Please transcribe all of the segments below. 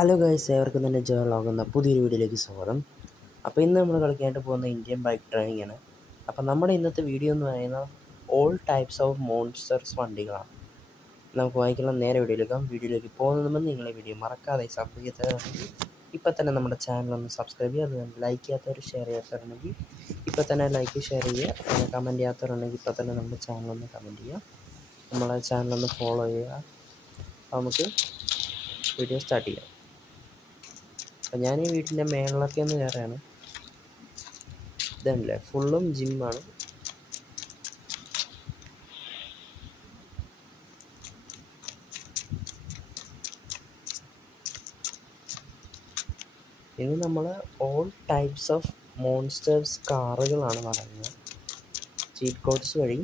Hello guys, ഏവർക്കും തന്നെ ജോലാകുന്ന പുതിയൊരു വീഡിയോയിലേക്ക് സ്വാഗതം. അപ്പോൾ ഇന്ന് നമ്മൾ കളിക്കാനായിട്ട് പോകുന്ന ഇന്ത്യൻ ബൈക്ക് ഡ്രൈവിംഗ് ആണ്. അപ്പോൾ നമ്മുടെ ഇന്നത്തെ വീഡിയോ എന്ന് പറയുന്നത് ഓൾ ടൈപ്സ് ഓഫ് മോൺസ്റ്റേഴ്സ് വണ്ടികളാണ്. നമുക്ക് വായിക്കുന്ന നേരെ വീഡിയോയിലേക്ക് പോകുന്നതിന് മുമ്പ് നിങ്ങൾ ഈ വീഡിയോ മറക്കാതെ സബ് ചെയ്യാത്തവരുണ്ടെങ്കിൽ ഇപ്പോൾ തന്നെ നമ്മുടെ ചാനലൊന്ന് സബ്സ്ക്രൈബ് ചെയ്യുക. അതുകൊണ്ട് ലൈക്ക് ചെയ്യാത്തവർ ഷെയർ ചെയ്യാത്തവരുണ്ടെങ്കിൽ ഇപ്പോൾ തന്നെ ലൈക്ക് ഷെയർ ചെയ്യുക. പിന്നെ കമൻറ്റ് ചെയ്യാത്തവരുണ്ടെങ്കിൽ ഇപ്പോൾ തന്നെ നമ്മുടെ ചാനലൊന്ന് കമൻറ്റ് ചെയ്യുക. നമ്മളെ ചാനലൊന്ന് ഫോളോ ചെയ്യുക. നമുക്ക് വീഡിയോ സ്റ്റാർട്ട് ചെയ്യാം. അപ്പം ഞാൻ ഈ വീട്ടിൻ്റെ മേളിലൊക്കെ ഒന്ന് കയറാണ്. ഇതല്ലേ ഫുള്ളും ജിമ്മാണ്. ഇത് നമ്മൾ ഓൾ ടൈപ്സ് ഓഫ് മോൺസ്റ്റേഴ്സ് കാറുകളാണ് പറയുന്നത്. ചീറ്റ് കോഡ്സ് വഴി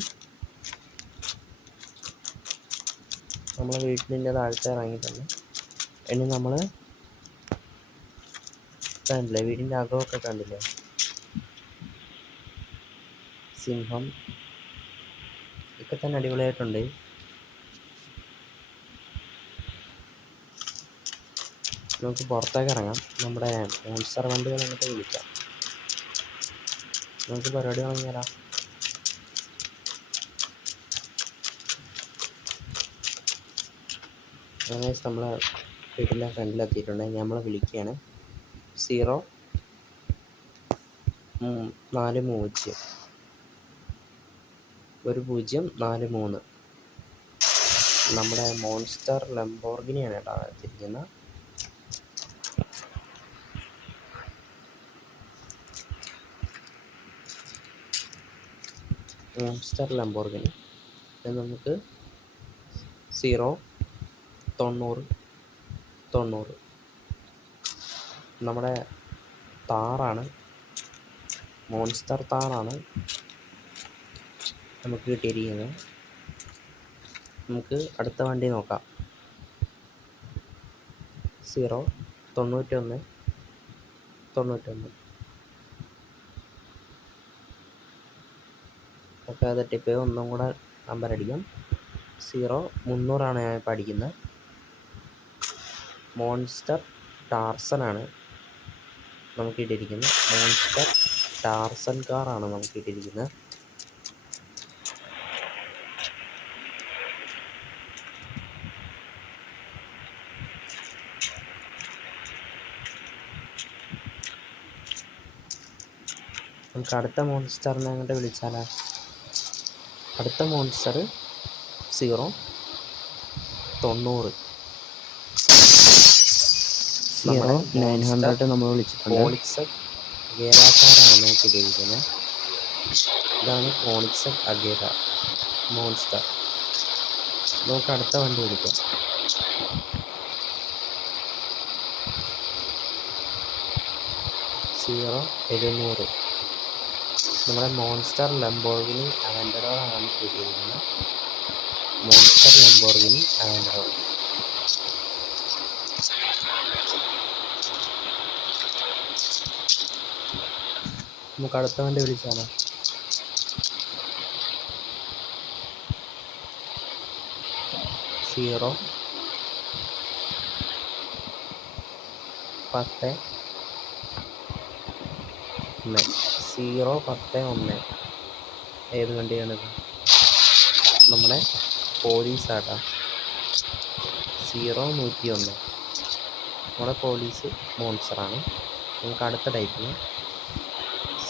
നമ്മളെ വീട്ടിൻ്റെ താഴത്തെ ഇറങ്ങിയിട്ടുണ്ട്. ഇനി നമ്മൾ കണ്ടില്ലേ, വീടിൻ്റെ അകമൊക്കെ കണ്ടില്ലേ, സിംഹം ഒക്കെ തന്നെ അടിപൊളിയായിട്ടുണ്ട്. നമുക്ക് പുറത്തേക്ക് ഇറങ്ങാം. നമ്മുടെ മോൺസ്റ്റർ വണ്ടികൾ അങ്ങോട്ട് വിളിക്കാം. നമുക്ക് പരിപാടി തുടങ്ങിയാലോ? ഏകദേശം നമ്മൾ വീട്ടിൻ്റെ ഫ്രണ്ടിലെത്തിയിട്ടുണ്ടെങ്കിൽ നമ്മൾ വിളിക്കുകയാണ് 040 1043. നമ്മുടെ മോൺസ്റ്റർ ലംബോർഗിനിയാണ് കേട്ടോ എത്തിയിരിക്കുന്നത്. Monster Lamborghini. നമുക്ക് 090 നമ്മുടെ താറാണ്, മോൺസ്റ്റർ താറാണ് നമുക്ക് കിട്ടിയിരിക്കുന്നത്. നമുക്ക് അടുത്ത വണ്ടി നോക്കാം. 091. ഒക്കെ അത് ടിപ്പ് ഒന്നും കൂടെ നമ്പർ അടിക്കാം. 0300 ഞാൻ ഇപ്പോൾ അടിക്കുന്നത്. മോൺസ്റ്റർ ടാർസനാണ് നമുക്ക് ഇട്ടിരിക്കുന്നത്. മോൺസ്റ്റർ ടാർസൻ കാറാണ് നമുക്ക് ഇട്ടിരിക്കുന്നത്. നമുക്ക് അടുത്ത മോൺസ്റ്ററിനെ അങ്ങോട്ട് വിളിച്ചാലോ? അടുത്ത മോൺസ്റ്റർ 090. 900 നമ്മൾ വിളിച്ചിട്ടുണ്ട്. കോണിക്സെക് അഗേര കാറാണ് നമുക്ക് ഇട്ടിരിക്കുന്നത്. ഇതാണ് കോണിക്സെക് അഗേര മോൺസ്റ്റർ. നമുക്ക് അടുത്ത വണ്ടി വിളിക്കാം. 070. നമ്മുടെ മോൺസ്റ്റർ ലംബോർഗിനി അവൻ്റഡോറാണ് നമുക്ക് കിട്ടിയിരിക്കുന്നത്. Monster Lamborghini അവൻ്റഡോർ. നമുക്ക് അടുത്ത വണ്ടി വിളിച്ചാലോ? 010. ഏത് വണ്ടിയാണിത്? നമ്മുടെ പോലീസാട്ടാ. 001. നമ്മുടെ പോലീസ് മോൺസ്റ്ററാണ്. നമുക്ക് അടുത്ത ടൈപ്പിന്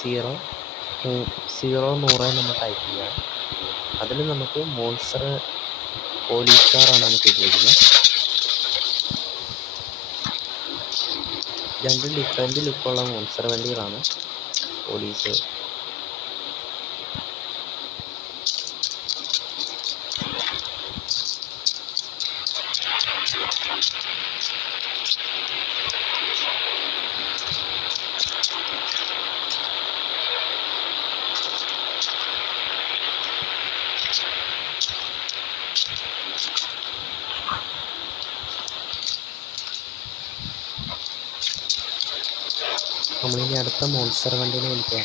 00100 നമ്മൾ ടൈപ്പ് ചെയ്യാം. അതിൽ നമുക്ക് മോൺസ്റ്റർ പോലീസ് കാറാണ് നമുക്ക് കിട്ടിയിരിക്കുന്നത്. രണ്ട് ഡിഫറെൻറ്റ് ലുക്കുള്ള മോൺസ്റ്റർ വണ്ടികളാണ് പോലീസ്. നമ്മളിനി അടുത്ത മോൺസ്റ്റർ വണ്ടിനെ വിളിക്കാം.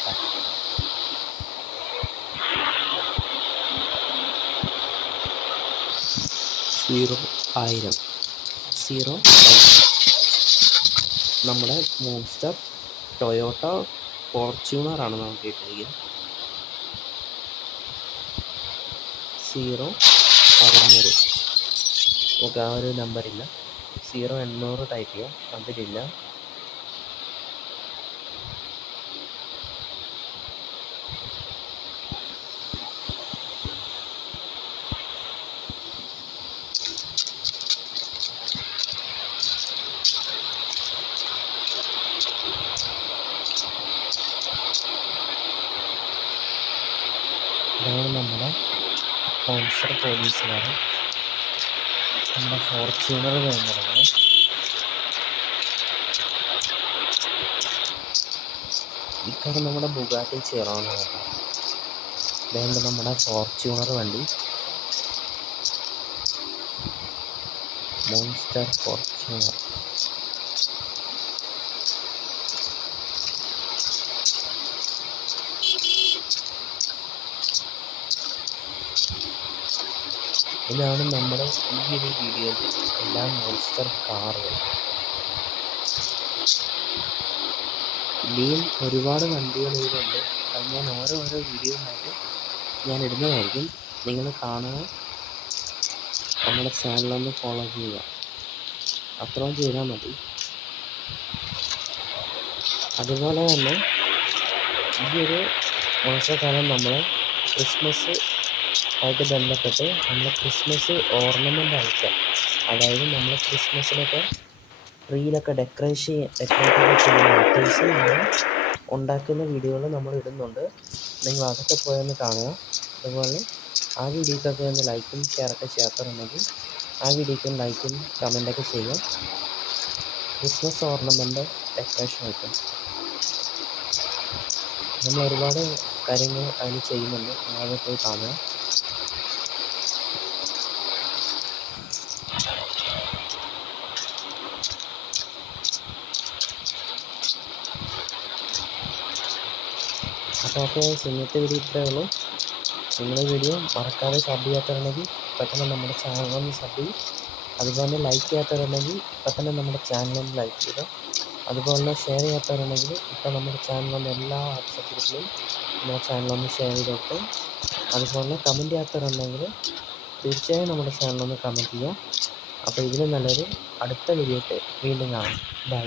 010. നമ്മുടെ മോൺസ്റ്റർ ടൊയോട്ട ഫോർച്യൂണറാണ് നമുക്ക് കിട്ടിയിരിക്കുന്നത്. 0-600 ഓക്കെ, ആ ഒരു നമ്പറില്ല. 0-800 ടൈപ്പ് ചെയ്യാം, അതിലില്ല. ഇതാണ് നമ്മുടെ മോൺസ്റ്റർ പോലീസുകാരൻ. നമ്മുടെ ഫോർച്യൂണർ കഴിഞ്ഞിടക്കണം. ഇക്കടെ നമ്മുടെ ബുഗാട്ടി ചിറോണ കേട്ടോ. വേണ്ട നമ്മുടെ ഫോർച്യൂണർ വണ്ടി, മോൺസ്റ്റർ ഫോർച്യൂണർ. ഇതാണ് നമ്മുടെ ഈ ഒരു വീഡിയോയിൽ എല്ലാ മോൺസ്റ്റർ കാറുകൾ. ഇനിയും ഒരുപാട് വണ്ടികൾ ഇതിലുണ്ട്. അത് ഞാൻ ഓരോ വീഡിയോ ആയിട്ട് ഞാൻ ഇടുന്നതായിരിക്കും. നിങ്ങൾ കാണുക, നമ്മുടെ ചാനലൊന്ന് ഫോളോ ചെയ്യുക, അത്രയും ചെയ്താൽ മതി. അതുപോലെ തന്നെ ഈ ഒരു മാസക്കാലം നമ്മൾ ക്രിസ്മസ് ആയിട്ട് ബന്ധപ്പെട്ട് നമ്മൾ ക്രിസ്മസ് ഓർണമെൻ്റ് അയക്കാം. അതായത് നമ്മൾ ക്രിസ്മസിനൊക്കെ ട്രീയിലൊക്കെ ഡെക്കറേറ്റ് ചെയ്യുന്ന ഐറ്റംസ് നമ്മൾ ഉണ്ടാക്കുന്ന വീഡിയോകൾ നമ്മൾ ഇടുന്നുണ്ട്. നിങ്ങൾ അതൊക്കെ പോയൊന്ന് കാണുക. അതുപോലെ ആ വീഡിയോക്കൊക്കെ ഒന്ന് ലൈക്കും ഷെയറൊക്കെ ചെയ്യാത്തവരുണ്ടെങ്കിൽ ആ വീഡിയോക്കും ലൈക്കും കമൻറ്റൊക്കെ ചെയ്യുക. ക്രിസ്മസ് ഓർണമെൻ്റ് ഡെക്കറേഷൻ ഐറ്റം നമ്മൾ ഒരുപാട് കാര്യങ്ങൾ അതിന് ചെയ്യുന്നുണ്ട്. നിങ്ങളത് പോയി കാണുക. അപ്പോൾ ഓക്കെ, ഇന്നത്തെ വീഡിയോ ഇത്രയേ ഉള്ളൂ. നിങ്ങളുടെ വീഡിയോ മറക്കാതെ സബ് ചെയ്യാത്തവരുണ്ടെങ്കിൽ പെട്ടെന്ന് നമ്മുടെ ചാനലൊന്ന് സബ് ചെയ്യും. അതുപോലെ ലൈക്ക് ചെയ്യാത്തവരുണ്ടെങ്കിൽ പെട്ടെന്ന് നമ്മുടെ ചാനലൊന്ന് ലൈക്ക് ചെയ്യുക. അതുപോലെ ഷെയർ ചെയ്യാത്തവരുണ്ടെങ്കിൽ ഇപ്പോൾ നമ്മുടെ ചാനലൊന്ന് എല്ലാ വാട്സപ്പിലും നമ്മുടെ ചാനലൊന്ന് ഷെയർ ചെയ്ത് കൊടുക്കും. അതുപോലെ കമൻറ്റ് ചെയ്യാത്തവരുണ്ടെങ്കിൽ തീർച്ചയായും നമ്മുടെ ചാനലൊന്ന് കമൻറ്റ് ചെയ്യുക. അപ്പോൾ ഇതിലും നല്ലൊരു അടുത്ത വീഡിയോയ്ക്ക് വീണ്ടും കാണാം. ബൈ.